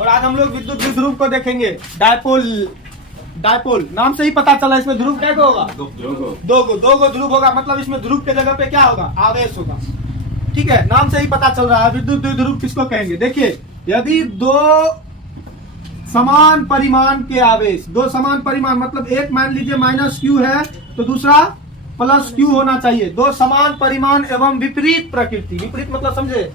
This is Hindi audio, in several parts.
और आज हम लोग विद्युत द्विध्रुव को देखेंगे। डायपोल नाम से ही पता चला इसमें ध्रुव क्या होगा, दो गो ध्रुव होगा, मतलब इसमें ध्रुव के जगह पे क्या होगा, आवेश होगा। ठीक है, नाम से ही पता चल रहा है विद्युत द्विध्रुव किसको कहेंगे। देखिए, यदि दो समान परिमाण के आवेश, दो समान परिमाण मतलब एक मान लीजिए माइनस क्यू है तो दूसरा प्लस क्यू होना चाहिए। दो समान परिमाण एवं विपरीत प्रकृति, विपरीत मतलब समझे,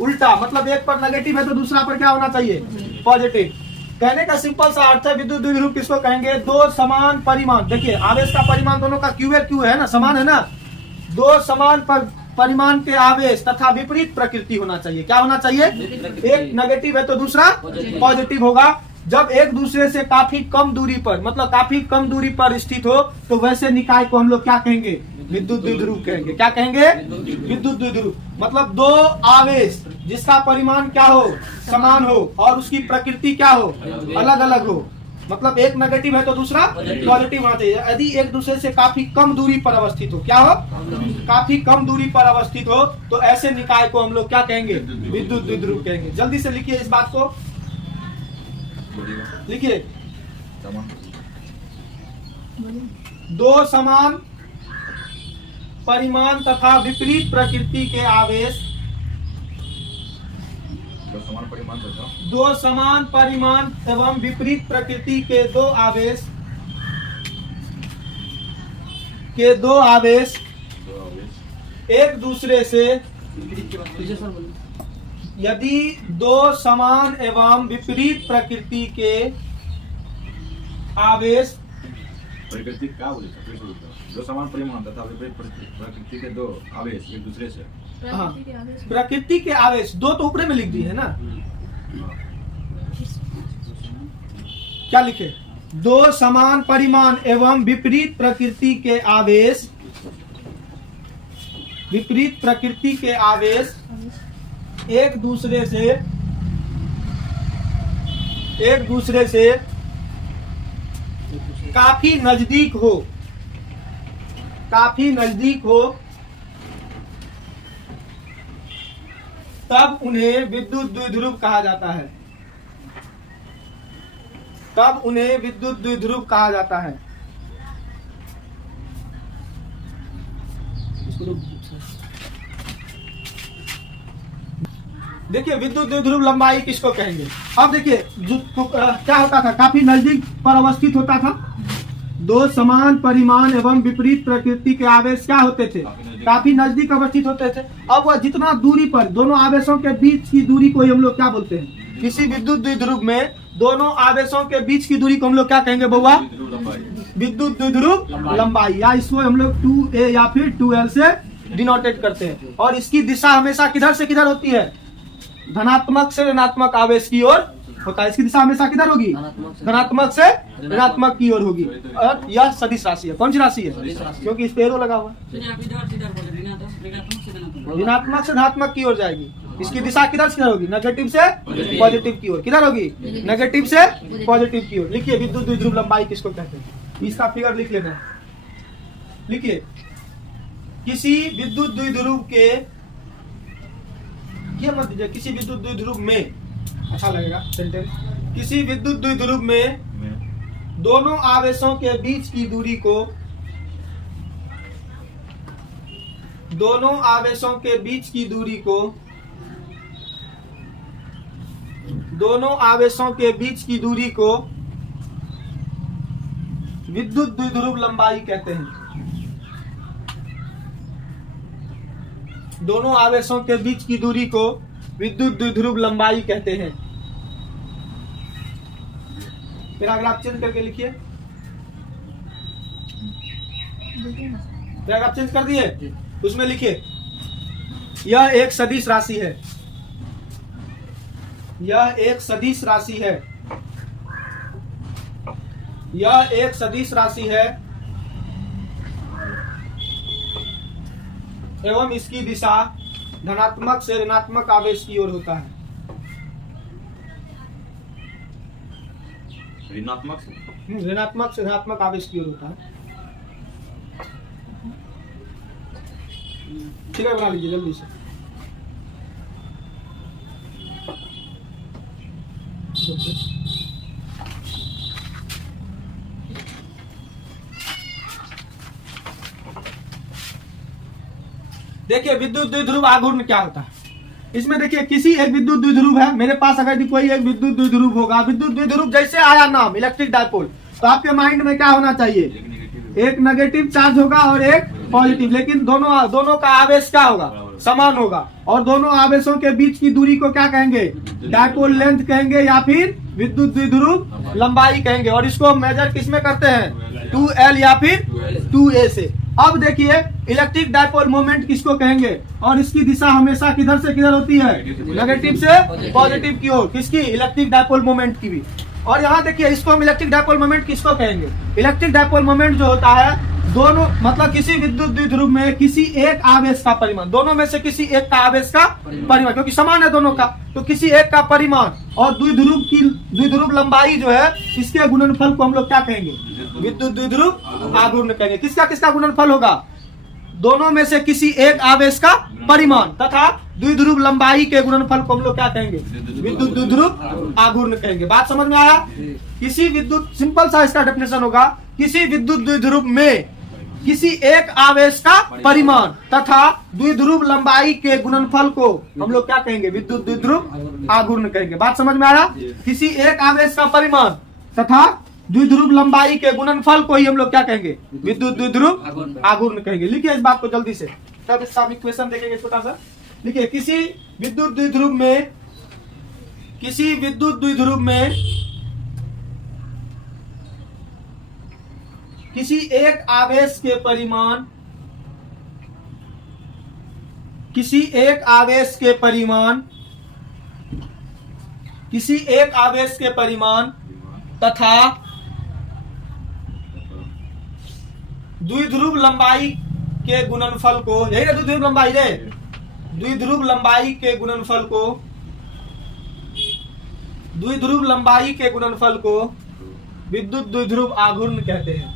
उल्टा, मतलब एक पर नेगेटिव है तो दूसरा पर क्या होना चाहिए, पॉजिटिव। कहने का सिंपल सा अर्थ है विद्युत द्विध्रुव किसको कहेंगे, दो समान परिमाण। देखिए, आवेश का परिमाण दोनों का क्यू है ना, समान है ना। दो समान परिमाण के आवेश तथा विपरीत प्रकृति होना चाहिए। क्या होना चाहिए, एक नेगेटिव है तो दूसरा पॉजिटिव होगा। जब एक दूसरे से काफी कम दूरी पर, मतलब काफी कम दूरी पर स्थित हो तो वैसे निकाय को हम लोग क्या कहेंगे, विद्युत द्विध्रुव कहेंगे। क्या कहेंगे, विद्युत द्विध्रुव। मतलब दो आवेश जिसका परिमाण क्या हो, समान हो और उसकी प्रकृति क्या हो, अलग अलग हो। मतलब एक नेगेटिव है तो दूसरा पॉजिटिव होना चाहिए। यदि एक दूसरे से काफी कम दूरी पर अवस्थित हो, क्या हो, काफी कम दूरी पर अवस्थित हो, तो ऐसे निकाय को हम लोग क्या कहेंगे, विद्युत द्विध्रुव कहेंगे। जल्दी से लिखिए इस बात को, लिखिए। दो समान परिमाण तथा विपरीत प्रकृति के आवेश, दो समान परिमाण एवं विपरीत प्रकृति के दो आवेश एक दूसरे से, यदि दो समान एवं विपरीत प्रकृति के आवेश, प्रकृति क्या बोले, दो समान परिमाण तथा विपरीत प्रकृति के दो आवेश एक दूसरे से, हाँ, प्रकृति के आवेश, दो तो ऊपर में लिख दी है ना, क्या लिखे, दो समान परिमाण एवं विपरीत प्रकृति के आवेश, विपरीत प्रकृति के आवेश एक दूसरे से काफी नजदीक हो, तब उन्हें विद्युत द्विध्रुव कहा जाता है। देखिए, विद्युत द्विध्रुव लंबाई किसको कहेंगे। अब देखिए, क्या होता था, काफी नजदीक पर अवस्थित होता था। दो समान परिमाण एवं विपरीत प्रकृति के आवेश क्या होते थे, काफी नजदीक अवस्थित होते थे। अब वह जितना दूरी पर, दोनों आवेशों के बीच की दूरी को हम लोग क्या बोलते हैं, किसी विद्युत द्विध्रुव में दोनों आवेशों के बीच की दूरी को हम लोग क्या कहेंगे बउआ, विद्युत द्विध्रुव लंबाई, या इसको हम लोग 2a या फिर 2l से डिनोटेट करते हैं। और इसकी दिशा हमेशा किधर से किधर होती है, धनात्मक से ऋणात्मक आवेश की ओर होता है। इसकी दिशा हमेशा किधर होगी, धनात्मक से ऋणात्मक की ओर होगी। और यह सदिश राशि है। कौन सी राशि है, क्योंकि इस पे एरो लगा हुआ है, ऋणात्मक से धनात्मक की ओर जाएगी। इसकी दिशा किधर से होगी, नेगेटिव से पॉजिटिव की ओर। किधर होगी, नेगेटिव से पॉजिटिव की ओर। लिखिए, विद्युत द्विध्रुव लंबाई किसको कहते हैं, इसका फिगर लिख लेना है। लिखिए, किसी विद्युत द्विध्रुव के, ये मत दीजिए, किसी विद्युत द्विध्रुव में, अच्छा लगेगा सेंटेंस, किसी विद्युत द्विध्रुव में दोनों आवेशों के बीच की दूरी को, दोनों आवेशों के बीच की दूरी को, दोनों आवेशों के बीच की दूरी को विद्युत द्विध्रुव लंबाई कहते हैं। दोनों आवेशों के बीच की दूरी को विद्युत द्विध्रुव लंबाई कहते हैं। पैराग्राफ चेंज करके लिखिए, पैराग्राफ चेंज कर दिए, उसमें लिखिए, यह एक सदिश राशि है, यह एक सदिश राशि है, यह एक सदिश राशि है एवं इसकी दिशा धनात्मक से ऋणात्मक आवेश की ओर होता है। ऋणात्मक से ऋणात्मक आवेश की ओर होता है। ठीक है, बना लीजिए जल्दी से। देखिए विद्युत द्विध्रुव आघूर्ण क्या होता है। इसमें देखिए किसी एक विद्युत द्विध्रुव है, मेरे पास अगर कोई एक विद्युत द्विध्रुव होगा, विद्युत द्विध्रुव जैसे आया नाम इलेक्ट्रिक डायपोल, तो आपके माइंड में क्या होना चाहिए, एक नेगेटिव चार्ज होगा और एक पॉजिटिव, लेकिन दोनों का आवेश क्या होगा, समान होगा। और दोनों आवेशों के बीच की दूरी को क्या कहेंगे, डायपोल लेंथ कहेंगे या फिर विद्युत द्विध्रुव लंबाई कहेंगे। और इसको मेजर किसमें करते हैं, 2L या फिर 2A से। अब देखिए इलेक्ट्रिक डायपोल मोमेंट किसको कहेंगे, और इसकी दिशा हमेशा किधर से किधर होती है, नेगेटिव से पॉजिटिव की ओर, किसकी, इलेक्ट्रिक डायपोल मोमेंट की भी। और यहाँ देखिए इसको हम इलेक्ट्रिक डायपोल मोमेंट किसको कहेंगे, इलेक्ट्रिक डायपोल मोमेंट जो होता है दोनों मतलब किसी विद्युत द्विध्रुव में किसी एक आवेश का परिमाण, दोनों में से किसी एक का आवेश का परिमाण, क्योंकि समान है दोनों का, तो किसी एक का परिमाण और द्विध्रुव लंबाई जो है, इसके गुणनफल को हम लोग क्या कहेंगे, विद्युत द्विध्रुव आघूर्ण कहेंगे। किसका किसका गुणनफल होगा, दोनों में से किसी एक आवेश का परिमाण तथा द्विध्रुव लंबाई के गुणनफल को हम लोग क्या कहेंगे, विद्युत द्विध्रुव आघूर्ण कहेंगे। बात समझ में आया। किसी विद्युत, सिंपल सा इसका डेफिनेशन होगा, किसी विद्युत द्विध्रुव में किसी एक आवेश का परिमाण तथा द्विध्रुव लंबाई के गुणनफल को हम लोग क्या कहेंगे, विद्युत द्विध्रुव आघूर्ण कहेंगे। बात समझ में आया। किसी एक आवेश का परिमाण तथा द्विध्रुव लंबाई के गुणनफल को ही हम लोग क्या कहेंगे, विद्युत द्विध्रुव आघूर्ण कहेंगे। लिखिए इस बात को जल्दी से, तब इसका इक्वेशन देखेंगे छोटा सा। लिखिए किसी विद्युत द्विध्रुव में किसी विद्युत द्विध्रुव एक आवेश के परिमाण, किसी एक आवेश के परिमाण तथा द्विध्रुव लंबाई के गुणनफल को, यही ना द्विध्रुव लंबाई रे, द्विध्रुव लंबाई के गुणनफल को विद्युत द्विध्रुव आघूर्ण कहते हैं।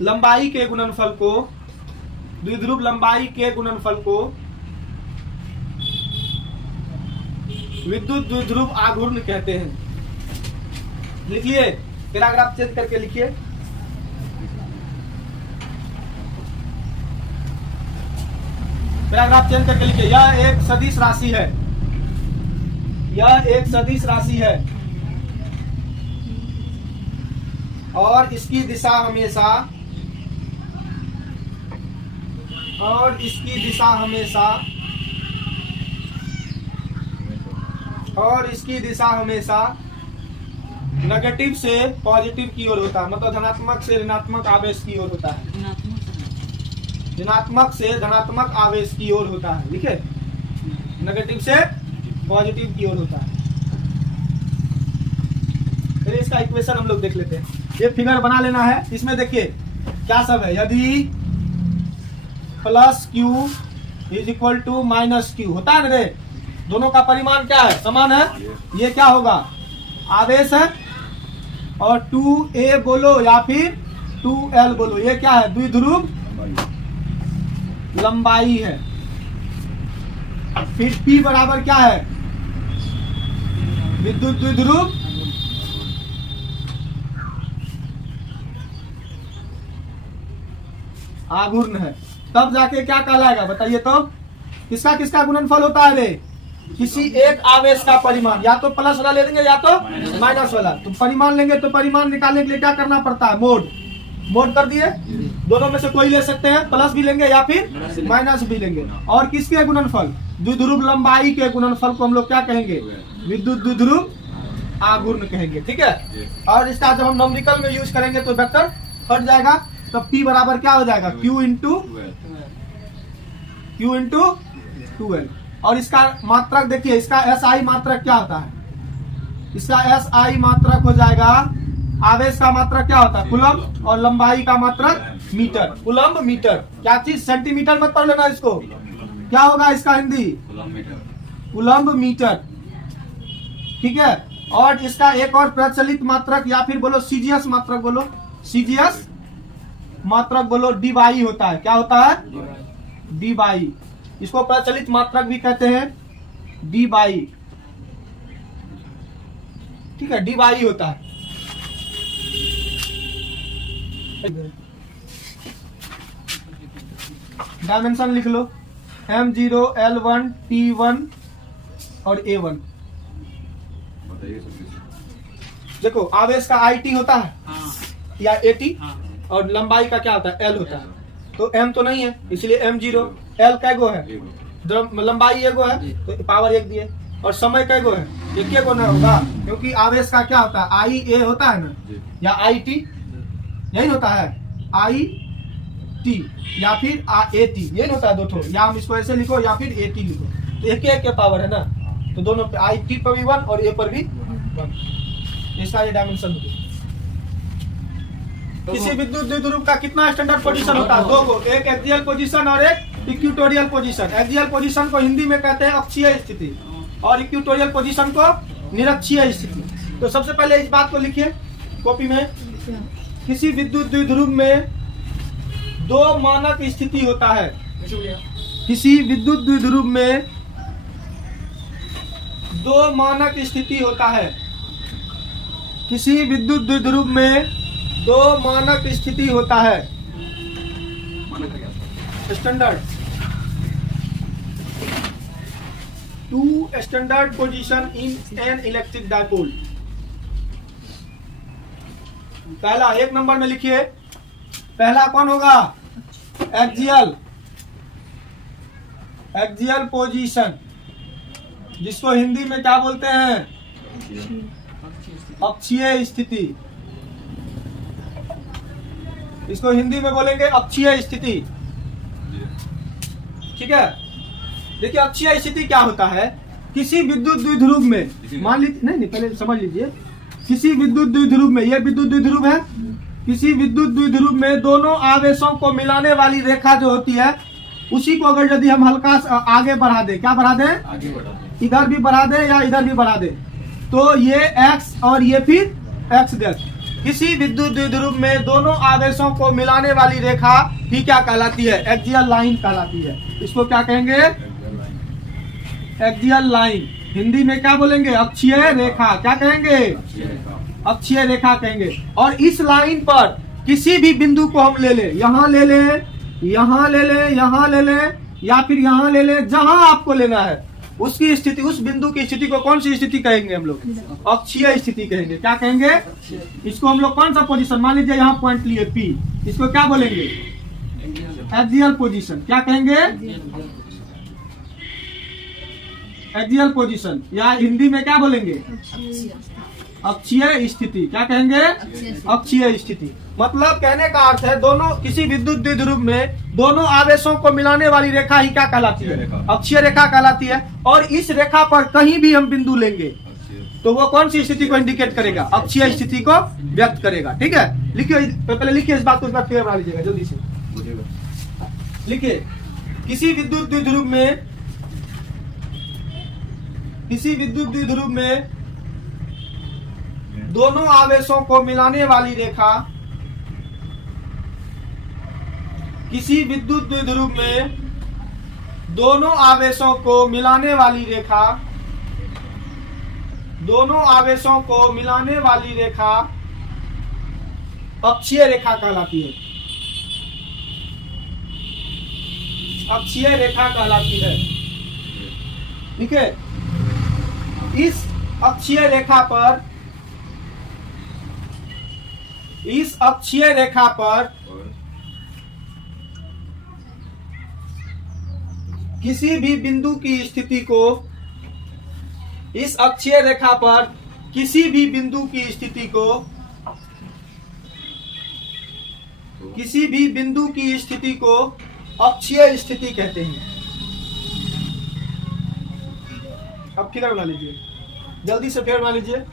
लंबाई के गुणनफल को, द्विध्रुव लंबाई के गुणनफल को विद्युत द्विध्रुव आघूर्ण कहते हैं। लिखिए पैराग्राफ चेंज करके लिखिए। पैराग्राफ चेंज करके लिखिए, यह एक सदिश राशि है, यह एक सदिश राशि है और इसकी दिशा हमेशा नेगेटिव से पॉजिटिव की ओर होता है, मतलब धनात्मक से ऋणात्मक आवेश की ओर होता है, ऋणात्मक से धनात्मक आवेश की ओर होता है। ठीक है, नेगेटिव से पॉजिटिव की ओर होता है। फिर इसका इक्वेशन हम लोग देख लेते हैं। ये फिगर बना लेना है। इसमें देखिए क्या सब है, यदि plus Q is equal to minus Q होता है ना, दोनों का परिमाण क्या है, समान है, ये क्या होगा, आवेश है, और 2A बोलो या फिर 2L बोलो, ये क्या है, द्विध्रुव लंबाई है। फिर P बराबर क्या है, विद्युत द्विध्रुव आघूर्ण है। तब जाके क्या कहलाएगा बताइए तो, किसका किसका गुणनफल होता है रे, किसी एक आवेश का परिमाण, या तो प्लस वाला ले लेंगे या तो माइनस वाला। तो परिमाण लेंगे तो परिमाण निकालने के लिए क्या करना पड़ता है, मोड कर दिए, दोनों में से कोई ले सकते हैं, प्लस भी लेंगे या फिर माइनस भी लेंगे। और किसके गुणनफल, द्विध्रुव लंबाई के गुणनफल को हम लोग क्या कहेंगे, विद्युत द्विध्रुव आघूर्ण कहेंगे। ठीक है, और इसका जब हम नॉमिकल में यूज करेंगे तो वेक्टर हट जाएगा, तो P बराबर क्या हो जाएगा, Q इंटू 2L। और इसका मात्रक देखिए, इसका SI मात्रक क्या होता है, इसका SI मात्रक हो जाएगा, आवेश का मात्रक क्या होता है, कूलम्ब, और लंबाई का मात्रक मीटर, कूलम्ब मीटर। क्या चीज, सेंटीमीटर मत पढ़ लेना इसको, क्या होगा इसका हिंदी, कूलम्ब मीटर। ठीक है, और इसका एक और प्रचलित मात्रक या फिर बोलो सीजीएस मात्रक, बोलो सीजीएस मात्रक बोलो, dy होता है। क्या होता है, dy। इसको प्रचलित मात्रक भी कहते हैं डी बाई, ठीक है, डी बाई होता है। डायमेंशन लिख लो, M0 L1 T1 और A1। बताइए सब कुछ। देखो आवेश का IT होता है हाँ, या AT, हाँ, और लंबाई का क्या होता है, L होता है। तो M तो नहीं है, इसलिए M0। L कै गो है, लंबाई एगो है तो पावर 1 दिए, और समय कै गो है, एक गो ना होगा, क्योंकि आवेश का क्या होता है, IA होता है ना, जी। या IT, यही होता है IT या फिर AT, यही होता है दो ठो, या हम इसको ऐसे लिखो या फिर AT लिखो, तो एक के पावर है ना, तो दोनों पे IT पर भी 1 और A पर भी 1। इसका ये डायमेंशन होगा। किसी विद्युत द्विध्रुव का कितना स्टैंडर्ड पोजीशन होता है, 2 गो, एक एक्सियल पोजीशन और एक इक्वेटोरियल पोजीशन। एक्सियल पोजीशन को हिंदी में कहते हैं अक्षीय स्थिति, और इक्वेटोरियल पोजीशन को निरक्षीय स्थिति। तो सबसे पहले इस बात को लिखिए कॉपी में, किसी विद्युत द्विध्रुव में 2 मानक स्थिति होता है। किसी विद्युत द्विध्रुव में 2 मानक स्थिति होता है। किसी विद्युत द्विध्रुव में 2 मानक स्थिति होता है, standard, 2 standard position in an electric dipole. पहला 1 नंबर में लिखिए, पहला कौन होगा, एक्सियल पोजीशन, जिसको हिंदी में क्या बोलते हैं, अक्षीय स्थिति। इसको हिंदी में बोलेंगे अक्षीय स्थिति, ठीक है। देखिए अक्षीय स्थिति क्या होता है, किसी विद्युत द्विध्रुव में, मान लीजिए, नहीं पहले समझ लीजिए, किसी विद्युत द्विध्रुव में, यह विद्युत द्विध्रुव है, किसी विद्युत द्विध्रुव में दोनों आवेशों को मिलाने वाली रेखा जो होती है, उसी को अगर यदि हम हल्का आगे बढ़ा दें, क्या बढ़ा दें, आगे बढ़ा दें। इधर भी बढ़ा दें या इधर भी बढ़ा दें, तो ये x और ये फिर x डैश। किसी विद्युत द्विध्रुव में दोनों आवेशों को मिलाने वाली रेखा ही क्या कहलाती है, एक्सियल लाइन कहलाती है। इसको क्या कहेंगे, एक्सियल लाइन। हिंदी में क्या बोलेंगे, अक्षीय रेखा। क्या कहेंगे, अक्षीय रेखा कहेंगे। और इस लाइन पर किसी भी बिंदु को हम ले ले, यहाँ ले ले, यहाँ ले ले, यहाँ ले ले, या फिर यहाँ ले ले, जहां आपको लेना है उसकी स्थिति, उस बिंदु की स्थिति को कौन सी स्थिति कहेंगे हम लोग, अक्षीय स्थिति कहेंगे। क्या कहेंगे, इसको हम लोग कौन सा पोजीशन, मान लीजिए यहाँ पॉइंट लिए P, इसको क्या बोलेंगे, एक्सियल पोजीशन। क्या कहेंगे, एक्सियल पोजीशन, या हिंदी में क्या बोलेंगे, अक्षीय स्थिति। क्या कहेंगे, अक्षीय स्थिति। मतलब कहने का अर्थ है, दोनों, किसी विद्युत द्विध्रुव में दोनों आवेशों को मिलाने वाली रेखा ही क्या कहलाती है, अक्षीय रेखा कहलाती है। और इस रेखा पर कहीं भी हम बिंदु लेंगे तो वो कौन सी स्थिति को इंडिकेट करेगा, अक्षीय स्थिति को व्यक्त करेगा। ठीक है, लिखिए, पहले लिखिए इस बात को, इस बार फिर बना लीजिएगा जल्दी से। लिखिए, किसी विद्युत द्विध्रुव में, किसी विद्युत द्विध्रुव में दोनों आवेशों को मिलाने वाली रेखा, किसी विद्युत द्विध्रुव में दोनों आवेशों को मिलाने वाली रेखा, दोनों आवेशों को मिलाने वाली रेखा अक्षीय रेखा कहलाती है, अक्षीय रेखा कहलाती है। ठीक है, इस अक्षीय रेखा पर, इस अक्षीय रेखा पर किसी भी बिंदु की स्थिति को, इस अक्षीय रेखा पर किसी भी बिंदु की स्थिति को, किसी भी बिंदु की स्थिति को अक्षीय स्थिति कहते हैं। अब फिगर बना लीजिए, जल्दी से फिगर बना लीजिए।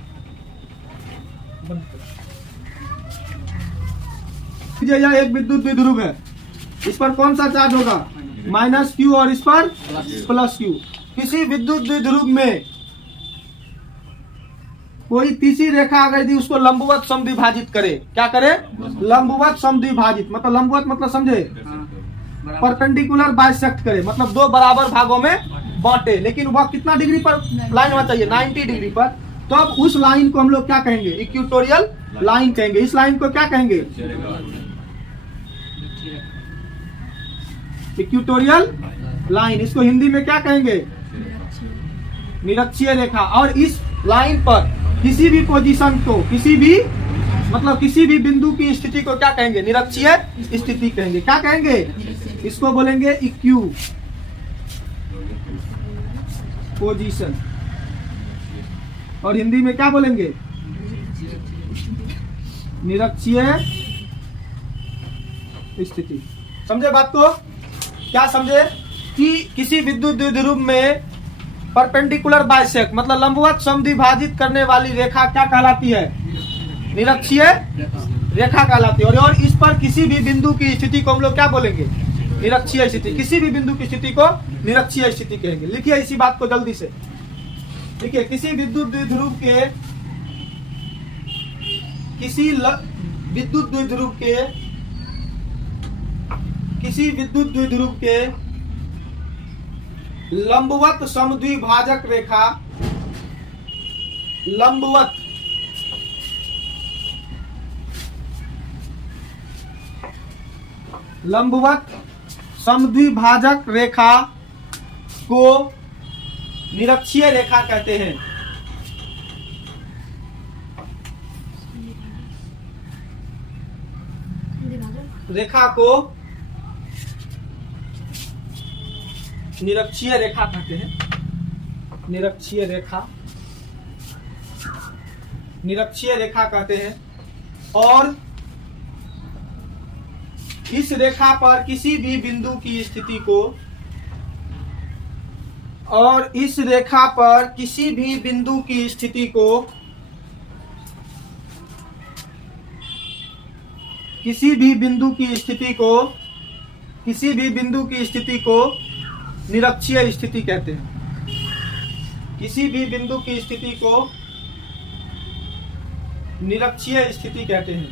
यह एक विद्युत द्विध्रुव है, इस पर कौन सा चार्ज होगा, -q, और इस पर +q। किसी विद्युत द्विध्रुव में कोई तीसरी रेखा अगर यदि उसको लंबवत समद्विभाजित करे, क्या करे, लंबवत समद्विभाजित, मतलब लंबवत मतलब समझे, परपेंडिकुलर बाइसेक्ट करे, मतलब 2 बराबर भागों में बांटे, लेकिन वह कितना डिग्री पर लाइन होना चाहिए, 90 डिग्री पर। तो अब उस लाइन को हम लोग क्या कहेंगे, इक्वेटोरियल लाइन कहेंगे। इस लाइन को क्या कहेंगे, इक्वेटोरियल लाइन। इसको हिंदी में क्या कहेंगे, निरक्षीय रेखा। और इस लाइन पर किसी भी पोजीशन को, किसी भी बिंदु की स्थिति को क्या कहेंगे, निरक्षीय स्थिति कहेंगे। क्या कहेंगे, इसको बोलेंगे इक्यू पोजीशन, और हिंदी में क्या बोलेंगे, निरक्षीय स्थिति। समझे बात को, क्या समझे कि किसी विद्युत द्विध्रुव में परपेंडिकुलर बाइसेक्ट मतलब लंबवत समद्विभाजित करने वाली रेखा क्या कहलाती है, निरक्षीय रेखा कहलाती है। और इस पर किसी भी बिंदु की स्थिति को हम लोग क्या बोलेंगे, निरक्षीय स्थिति। किसी भी बिंदु की स्थिति को निरक्षीय स्थिति कहेंगे। लिखिए इसी बात को जल्दी से, देखिए किसी विद्युत द्विध्रुव के लंबवत समद्विभाजक रेखा, लंबवत समद्विभाजक रेखा को निरक्षीय रेखा कहते हैं। रेखा को निरक्षीय रेखा कहते हैं, निरक्षीय रेखा कहते हैं। और इस रेखा पर किसी भी बिंदु की स्थिति को, और इस रेखा पर किसी भी बिंदु की स्थिति को, किसी भी बिंदु की स्थिति को निरक्षीय स्थिति कहते हैं। किसी भी बिंदु की स्थिति को निरक्षीय स्थिति कहते हैं।